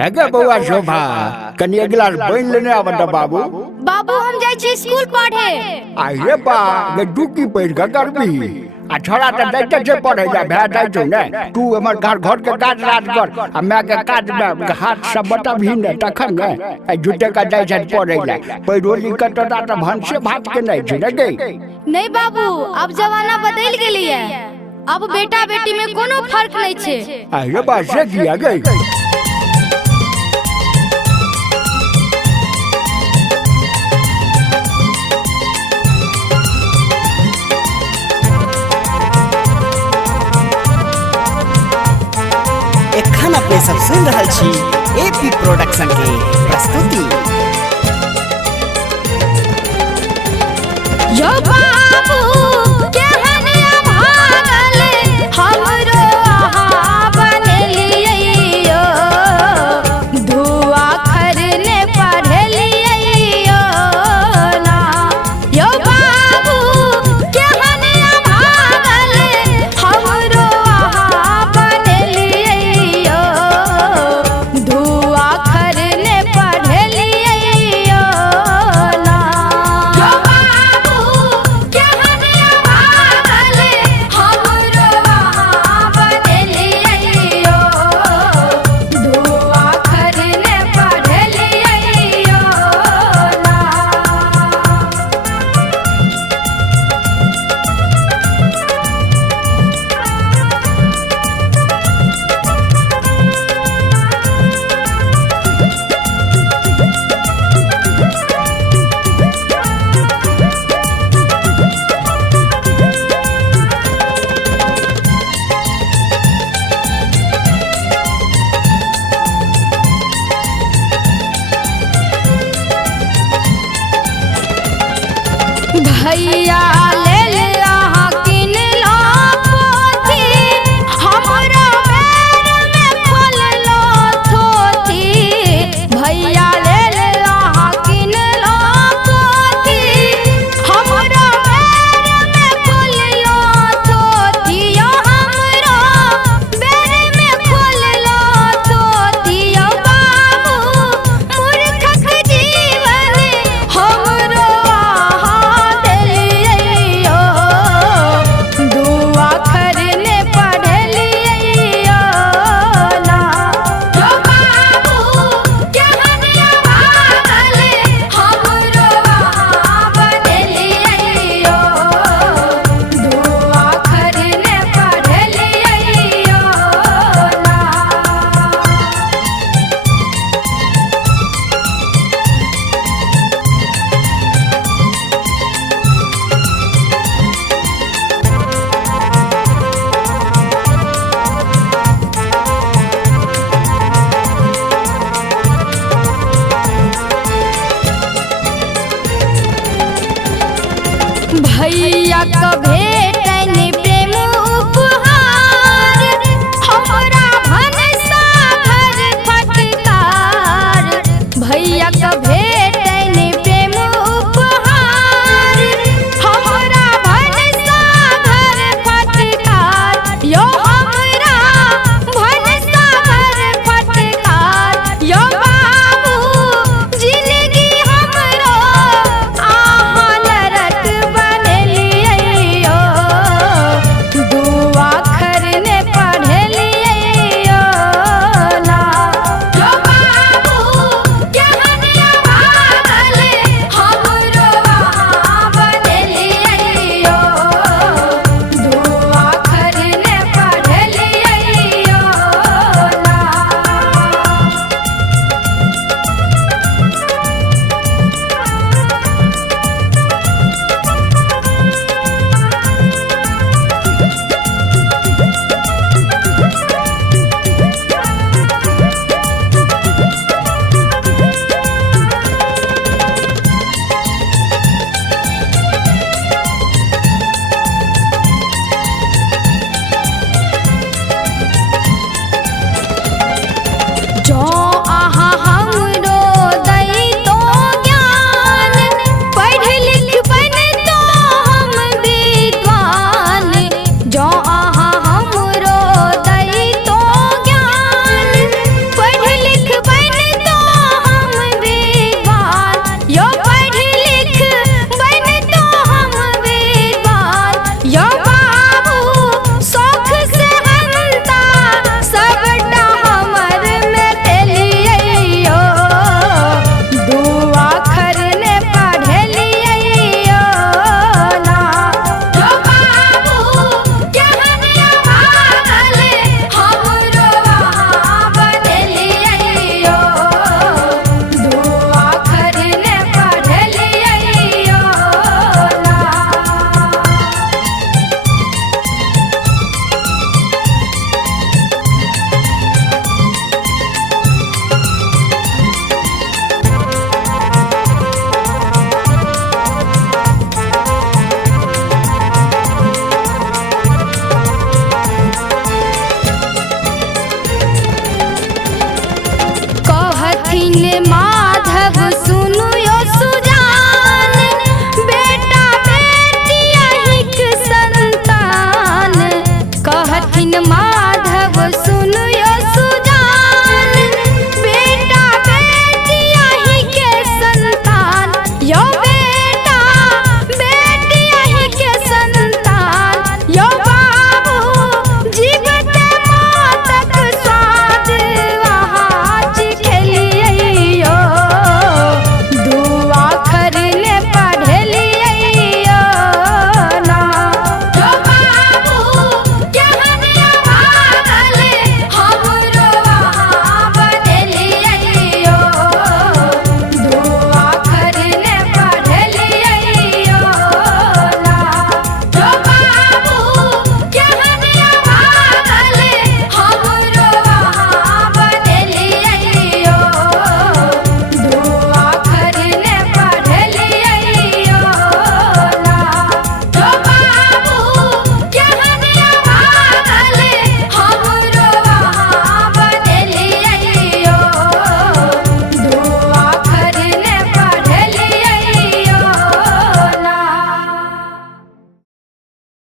है क्या बउआ शोभा कनी एक गिलास पानी लेने आवत बाबू। बाबू हम जाई छी स्कूल पढ़े। आइए बा गे डुकी पड़ का करबी आ छोड़ा त दैते से पढ़े जा भै जाय छौ ने तू हमर घर के काज राज कर आ मैं के काज में हाथ सब बटबही ने तखन ने ए झूठे का जाय छै पढ़े ला पैरो लिखत त भंसे भात के नहीं छै ने गे। नहीं बाबू अब जमाना बदल गेलिए अब बेटा बेटी में कोनो फर्क नहीं छे। आइए बा से किया गे एखन अपने सब सुन रहल छी एपी प्रोडक्शन के प्रस्तुति। जो बाबू केहन भागल हमरो अहाँ बनलियो दुआ खरने पढ़लियो ना। यो बाबू केहन भागल हमरो अहाँ बनलियो दुआ खरने पढ़लियो ना। यो बाबू केहन भागल हमरो अहाँ बनलियो दुआ खरने पढ़लियो ना। भैया